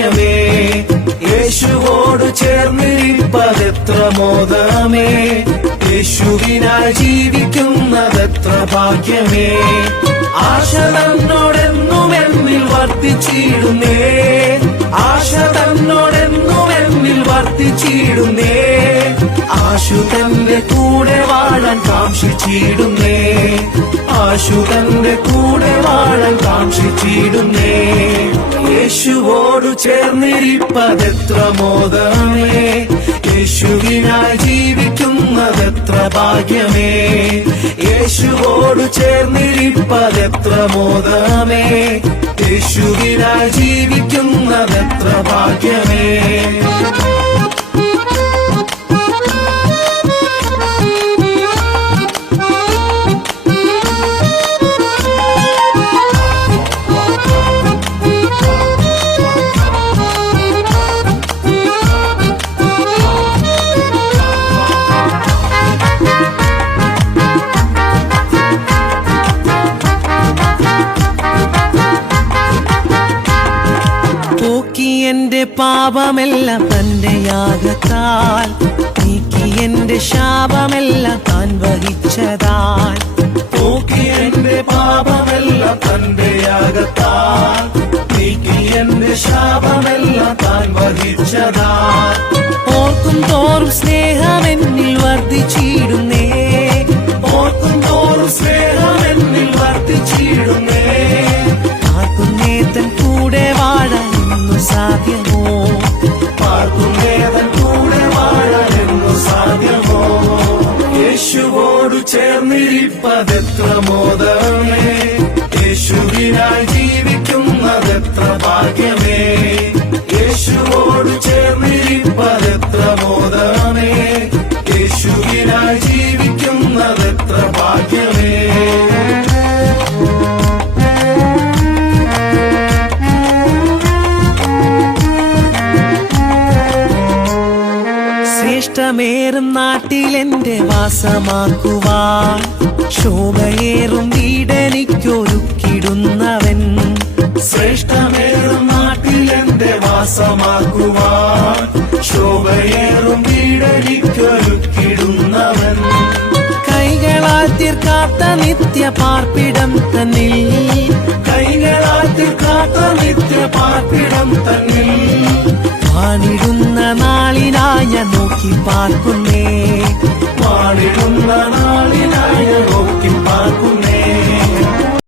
ഭാഗ്യമേ. യേശുവോട് ചേർന്നിരിപ്പതെത്ര മോദമേ. യേശുവിനായി ജീവിക്കുന്നതെത്ര ഭാഗ്യമേ. ആശ തന്നോടെന്നും എന്നിൽ വർദ്ധിച്ചിടുന്നേ. ആശ തന്നോടെന്നും എന്നിൽ വർദ്ധിച്ചിടുന്നേ. ആശു തന്റെ കൂടെ വാഴാൻ കാംക്ഷിച്ചിടുന്നേ. ആശു തന്റെ കൂടെ വാഴാൻ കാംക്ഷിച്ചിടുന്നേ. യേശുവോടു ചേർന്നിരിപ്പതെത്ര മോദമേ. യേശുവിനായി ജീവിക്കുന്നതെത്ര ഭാഗ്യമേ. യേശുവോടു ചേർന്നിരിപ്പതെത്ര മോദമേ. യേശുവിനായി ജീവിക്കുന്നതെത്ര ഭാഗ്യമേ. എന്റെ പാപമെല്ലാം തന്റെ യാഗത്താൽ നീക്കി. എന്റെ ശാപമെല്ലാം താൻ വഹിച്ചതാൽ. പോക്കി എന്റെ പാപമെല്ലാം തന്റെ യാഗത്താൽ നീക്കി. എന്റെ ശാപമെല്ലാം താൻ വഹിച്ചതാൽ. ഓർക്കും തോറും സ്നേഹമെന്നിൽ വർദ്ധിച്ചിടുന്നേ. ഓർക്കും തോറും സ്നേഹമെന്നിൽ വർദ്ധിച്ചിടുന്നേ. ആർക്കുന്നേ തൻ കൂടെ വാഴാൻ സാധ്യമോ. പാർക്കുന്നേവൻ കൂടെ വാഴാനെന്നു സാധ്യമോ. യേശുവോടു ചേർന്നിരിപ്പതെത്ര മോദമേ. യേശുവിനായി ജീവിക്കുന്നതെത്ര ഭാഗ്യമേ. യേശുവോടു ചേർന്നിരിപ്പതെത്ര മോദമേ. യേശുവിനായി ജീവിക്കുന്നതെത്ര ഭാഗ്യമേ. ശ്രേഷ്ഠമേറും നാട്ടിലെന്റെ വാസമാക്കുവാൻ ശോഭയേറും വീടെനിക്കൊരുക്കിടുന്നവൻ. ശ്രേഷ്ഠമേറും നാട്ടിലെന്റെ വാസമാക്കുവാൻ ശോഭയേറും വീടെനിക്കൊരുക്കിടുന്നവൻ. കൈകളാൽ തീർക്കാത്ത നിത്യ പാർപ്പിടം തന്നിൽ. കൈകളാൽ തീർക്കാത്ത നിത്യ പാർപ്പിടം തന്നിൽ. വാണിടുന്ന നാളിനായ നോക്കി പാർക്കുന്നേ. വാണിടുന്ന നാളിനായ നോക്കി